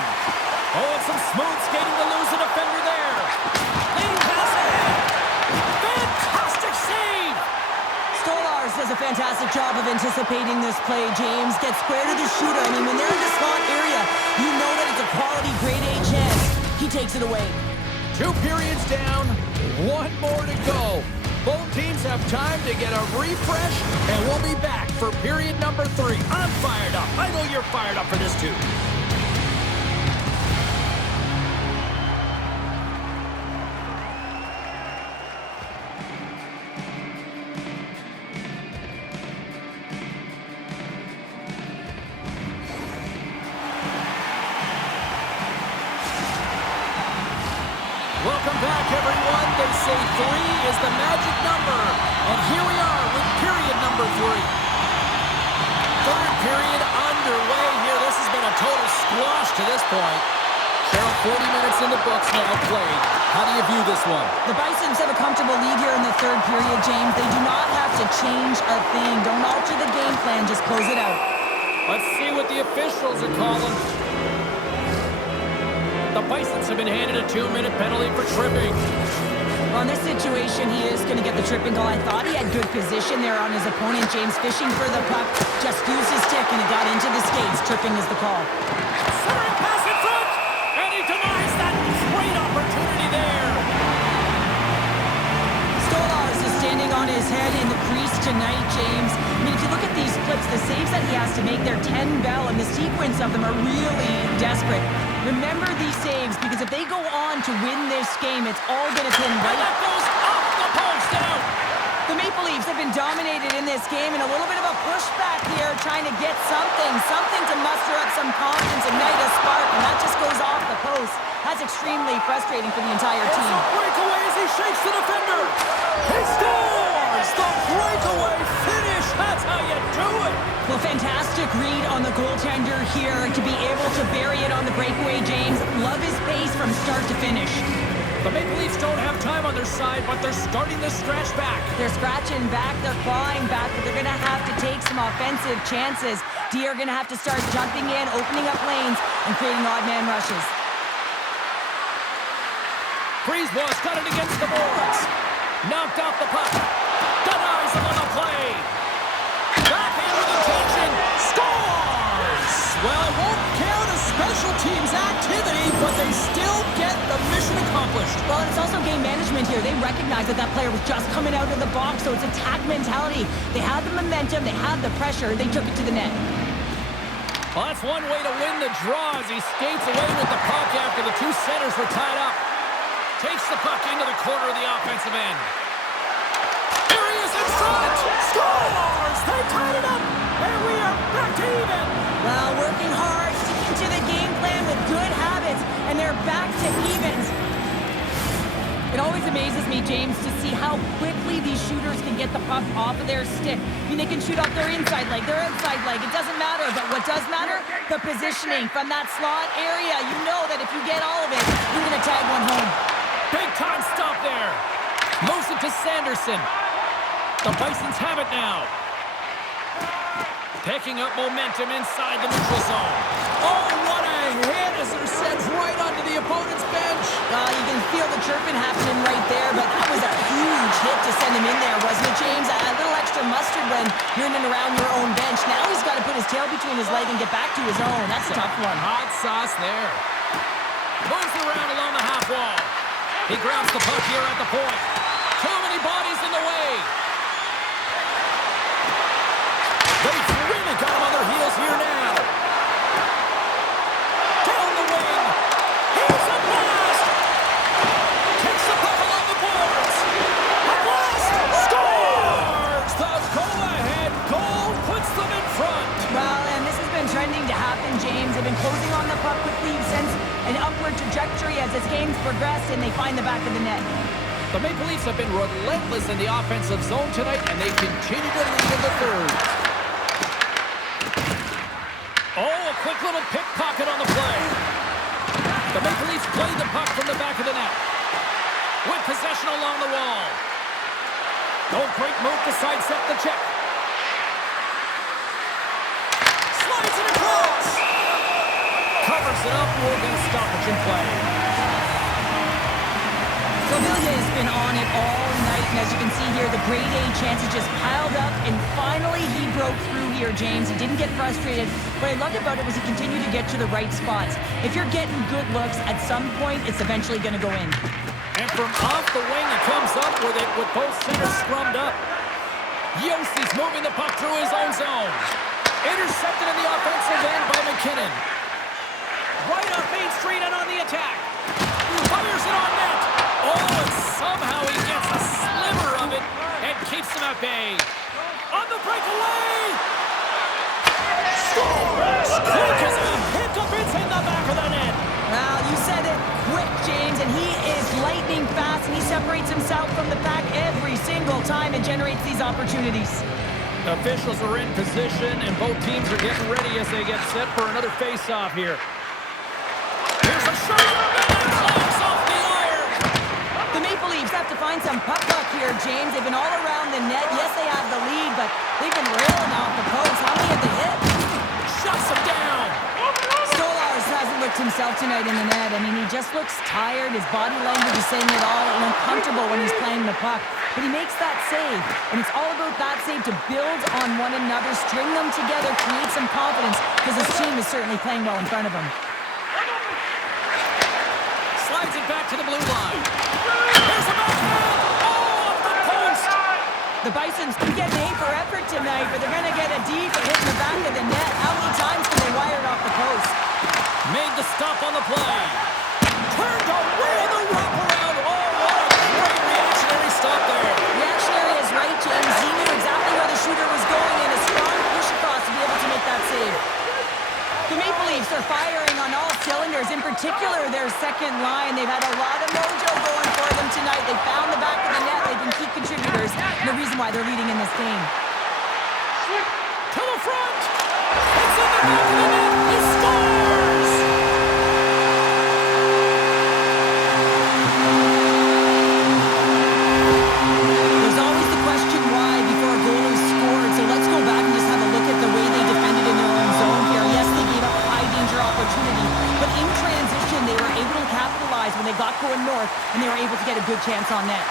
zone. Oh, and some smooth skating to lose a defender there. Leading pass ahead. Fantastic save. Stolarz does a fantastic job of anticipating this play, James. Gets square to the shooter. I mean, when they're in the slot area, you know that it's a quality grade A chance. He takes it away. 2 periods down, 1 more to go. Both teams have time to get a refresh, and we'll be back for period number 3. I'm fired up. I know you're fired up for this too. Welcome back, everyone. They say 3 is the magic number. And here we are with period number 3. Third period underway here. This has been a total squash to this point. Cheryl, 40 minutes in the books now played. How do you view this one? The Bisons have a comfortable lead here in the third period, James. They do not have to change a thing. Don't alter the game plan. Just close it out. Let's see what the officials are calling. The Bisons have been handed a 2-minute penalty for tripping. Well, in this situation, he is going to get the tripping goal. I thought he had good position there on his opponent. James fishing for the puck. Just used his stick and it got into the skates. Tripping is the call. Centering pass in front. And he denies that great opportunity there. Stolarz is standing on his head in the crease tonight, James. I mean, if you look at these clips, the saves that he has to make, they're 10 bell, and the sequence of them are really desperate. Remember these saves, because if they go on to win this game, it's all going to pin right. And that goes off the post and out. The Maple Leafs have been dominated in this game, and a little bit of a pushback here, trying to get something to muster up some confidence, ignite a spark, and that just goes off the post. That's extremely frustrating for the entire team. It's a breakaway as he shakes the defender. He scores! The breakaway finish. That's how you do it. Well, fantastic read on the goaltender here to be able to bury it on the breakaway, James. Love his pace from start to finish. The Maple Leafs don't have time on their side, but they're starting to scratch back. They're scratching back, they're clawing back, but they're going to have to take some offensive chances. D are going to have to start jumping in, opening up lanes, and creating odd man rushes. Brisebois got it against the boards. Knocked off the puck. Denies him on the play. Backhand with intention. Scores! Well, it won't count as special teams activity, but they still get the mission accomplished. Well, it's also game management here. They recognize that that player was just coming out of the box, so it's attack mentality. They had the momentum, they had the pressure, they took it to the net. Well, that's one way to win the draw as he skates away with the puck after the 2 centers were tied up. Takes the puck into the corner of the offensive end. Here he is in front! Scores! They tied it up! And we are back to even! Well, working hard, sticking to the game plan with good habits, and they're back to evens. It always amazes me, James, to see how quickly these shooters can get the puck off of their stick. I mean, they can shoot off their inside leg, their outside leg. It doesn't matter, but what does matter? The positioning from that slot area. You know that if you get all of it, you're going to tag one home. Big time stop there. Moves it to Sanderson. The Bisons have it now. Picking up momentum inside the neutral zone. Oh, what a hit as they're sent right onto the opponent's bench. You can feel the chirping happening right there, but that was a huge hit to send him in there, wasn't it, James? A little extra mustard when you're in and around your own bench. Now he's got to put his tail between his leg and get back to his own. That's a tough one. Hot sauce there. Moves around along the half wall. He grabs the puck here at the point. Too many bodies in the way. They've really got him on their heels here now. Down the wing. Here's a blast. Takes the puck along the boards. A blast. Scores! The go-ahead goal puts them in front. Well, and this has been trending to happen, James. They've been closing on the puck quickly since an upward trajectory as this game's progressed, and they find the back of the net. The Maple Leafs have been relentless in the offensive zone tonight, and they continue to lead in the third. Oh, a quick little pickpocket on the play. The Maple Leafs play the puck from the back of the net. With possession along the wall. Oh, great move to sidestep the check. Slides it across. Covered serves it up. We'll get a stoppage in play. Villiers has been on it all night, and as you can see here, the grade A chances just piled up, and finally he broke through here, James. He didn't get frustrated. What I loved about it was he continued to get to the right spots. If you're getting good looks, at some point, it's eventually going to go in. And from off the wing, he comes up with it with both centers scrummed up. Yossi's moving the puck through his own zone. Intercepted in the offensive end by McKinnon. Right off Main Street and on the attack. Fires it on net. Oh, and somehow he gets a sliver of it and keeps him at bay. On the breakaway. Scores! Quick as a hiccup, it's in the back of the net. Well, you said it quick, James, and he is lightning fast, and he separates himself from the pack every single time and generates these opportunities. Officials are in position, and both teams are getting ready as they get set for another face-off here. Here's a shot, and it clings off the iron. The Maple Leafs have to find some puck luck here, James. They've been all around the net. Yes, they have the lead, but they've been railing off the post. How many have they hit? Shuts him down. Stolarz hasn't looked himself tonight in the net. I mean, he just looks tired. His body language is saying it all, and uncomfortable when he's playing the puck. But he makes that save, and it's all about that save to build on one another, string them together, create some confidence, because his team is certainly playing well in front of him. Slides it back to the blue line. Here's a backhand. Oh, off the post. The Bisons can get an A for effort tonight, but they're going to get a D for hitting the back of the net. How many times can they wire it off the post? Made the stop on the play. Turned away the wraparound. Oh, what a great reactionary stop there. Reactionary is right, James. He knew exactly where the shooter was going, and a strong push across to be able to make that save. The Maple Leafs are firing on all cylinders, in particular their second line. They've had a lot of mojo going for them tonight. They found the back of the net. They've been key contributors, and the reason why they're leading in this game. To the front. It's in the back of the net. He scores. There's always the question why before a goal is scored, so let's go back and just have a look at the way they defended in their own zone here. Yes, they gave up a high-danger opportunity, but in transition, they were able to capitalize when they got going north, and they were able to get a good chance on net.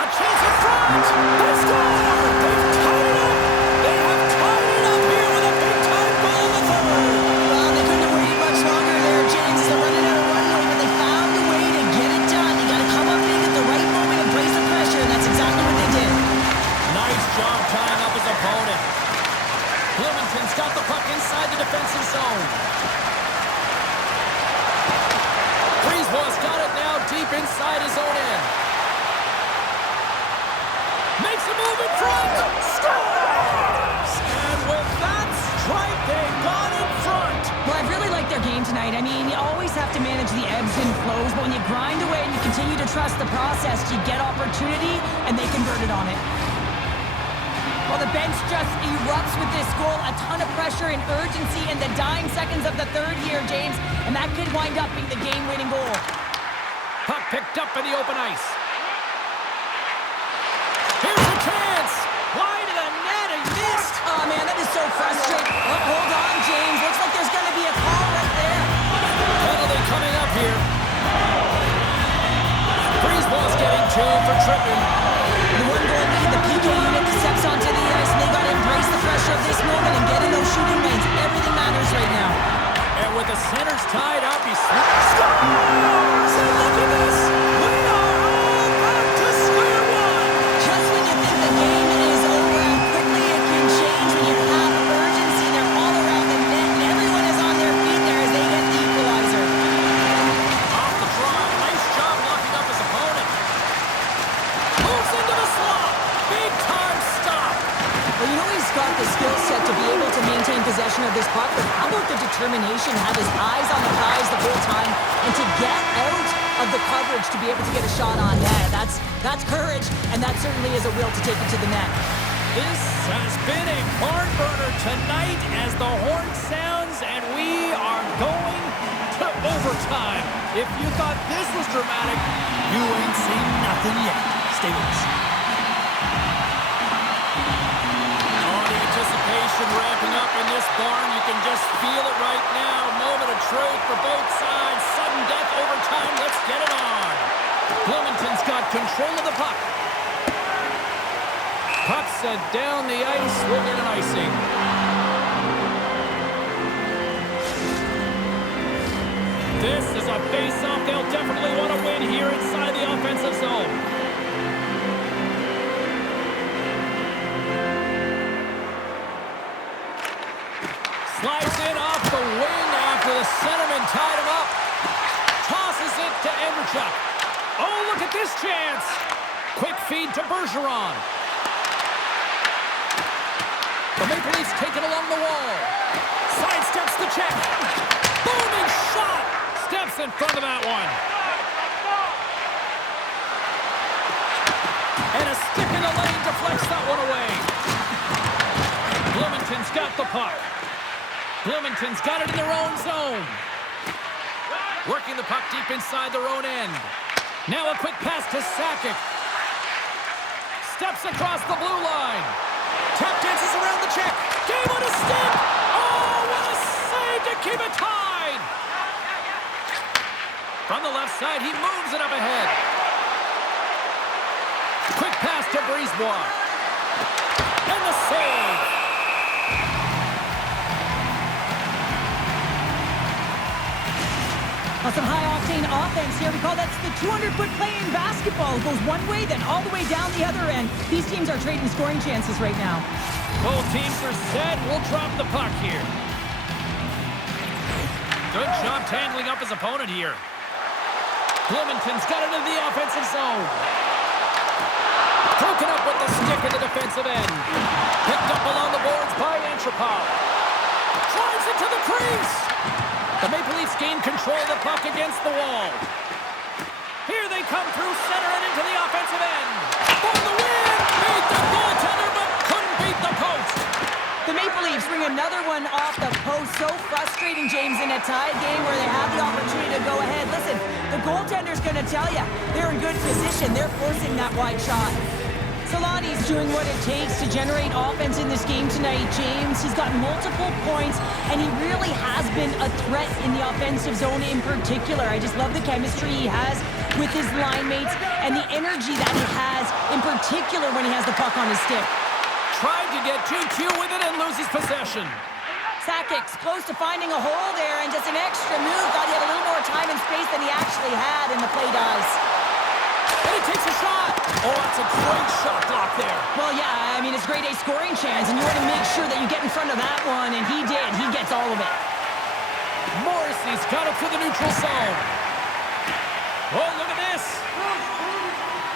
A chance in front. They score. They've tied it up. They have tied it up here with a big-time goal in the third. Well, they couldn't have waited much longer there, James. They're running out of runway, but they found a way to get it done. You got to come up big at the right moment and brace the pressure, and that's exactly what they did. Nice job tying up his opponent. Bloomington's got the puck inside the defensive zone. Brisebois got it now deep inside his own end. Makes a move in front. Scores! And with that strike, they got in front. Well, I've really liked their game tonight. I mean, you always have to manage the ebbs and flows, but when you grind away and you continue to trust the process, you get opportunity, and they converted on it. Well, the bench just erupts with this goal. A ton of pressure and urgency in the dying seconds of the third here, James, and that could wind up being the game-winning goal. Puck picked up in the open ice. Here's a chance. Wide of the net and missed. Oh, man, that is so frustrating. Oh, hold on, James. Looks like there's going to be a call right there. Penalty coming up here. Brisebois getting two for tripping. The one goal lead, the PK unit steps onto the ice, and they got to embrace the pressure of this moment and get in those shooting lanes. Everything matters right now. And with the centers tied up, he scores! And look at this! We are all back to square one! Just when you think the game is over, how quickly it can change when you have urgency. They're all around the net, and everyone is on their feet there as they get the equalizer. Off the draw, nice job locking up his opponent. Moves into the slot. Big time stop. Well, you know he's got the skill set to be able to maintain possession of this puck, but how about the determination, have his eyes on the prize the whole time, and to get out of the coverage to be able to get a shot on net. That's courage, and that certainly is a will to take it to the net. This has been a barn burner tonight as the horn sounds, and we are going to overtime. If you thought this was dramatic, you ain't seen nothing yet. Stay with us. Oh, the anticipation ramping up in this barn. You can just feel it right now. Moment of truth for both sides. Sudden death overtime. Let's get it on. Bloomington's got control of the puck. Puck set down the ice. We'll get an icing. This is a face-off they'll definitely want to win here inside the offensive zone. Slides in off the wing after the centerman tied him up. Tosses it to Andreychuk. Oh, look at this chance. Quick feed to Bergeron. The Maple Leafs take it along the wall. Sidesteps the check. Booming shot. Steps in front of that one. And a stick in the lane deflects that one away. Bloomington's got the puck. Bloomington's got it in their own zone. Working the puck deep inside their own end. Now a quick pass to Sakic. Steps across the blue line. Tap dances around the check. Game on a stick. Oh, what a save to keep it tied. From the left side, he moves it up ahead. Quick pass to Brisebois. And the save. Some high-octane offense here. We call that the 200-foot play in basketball. It goes one way, then all the way down the other end. These teams are trading scoring chances right now. Both teams are set. We'll drop the puck here. Good job tangling up his opponent here. Bloomington's got it into the offensive zone. Broken up with the stick in the defensive end. Picked up along the boards by Antropov. Drives it to the crease. The Maple Leafs gain control of the puck against the wall. Here they come through center and into the offensive end. For the win! Beat the goaltender, but couldn't beat the post. The Maple Leafs bring another one off the post. So frustrating, James, in a tied game where they have the opportunity to go ahead. Listen, the goaltender's going to tell you they're in good position. They're forcing that wide shot. Solani's doing what it takes to generate offense in this game tonight, James. He's got multiple points, and he really has been a threat in the offensive zone in particular. I just love the chemistry he has with his line mates and the energy that he has, in particular when he has the puck on his stick. Tried to get 2-2 with it and loses possession. Sakic's close to finding a hole there, and just an extra move. Thought he had a little more time and space than he actually had, and the play dies. And he takes a shot. Oh, that's a great shot block there. Well, yeah, I mean, it's grade A scoring chance, and you want to make sure that you get in front of that one, and he did. He gets all of it. Morrissey's got it for the neutral zone. Oh, look at this.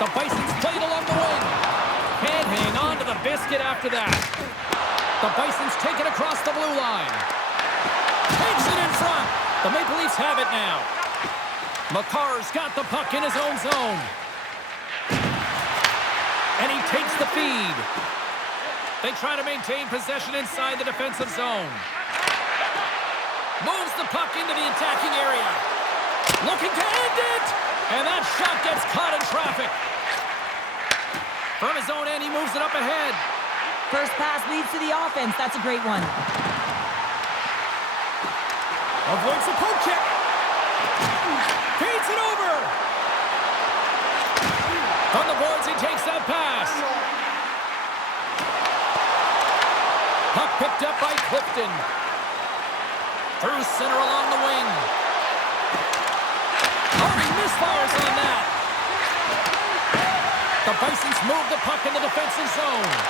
The Bison's played along the wing. Can't hang on to the biscuit after that. The Bison's taken across the blue line. Takes it in front. The Maple Leafs have it now. Makar's got the puck in his own zone. And he takes the feed. They try to maintain possession inside the defensive zone. Moves the puck into the attacking area. Looking to end it. And that shot gets caught in traffic. From his own end, he moves it up ahead. First pass leads to the offense. That's a great one. Avoids a poke check. Feeds it over. On the boards, he takes that pass. Puck picked up by Clifton. Through center along the wing. Harvey misfires on that. The Bisons move the puck in the defensive zone.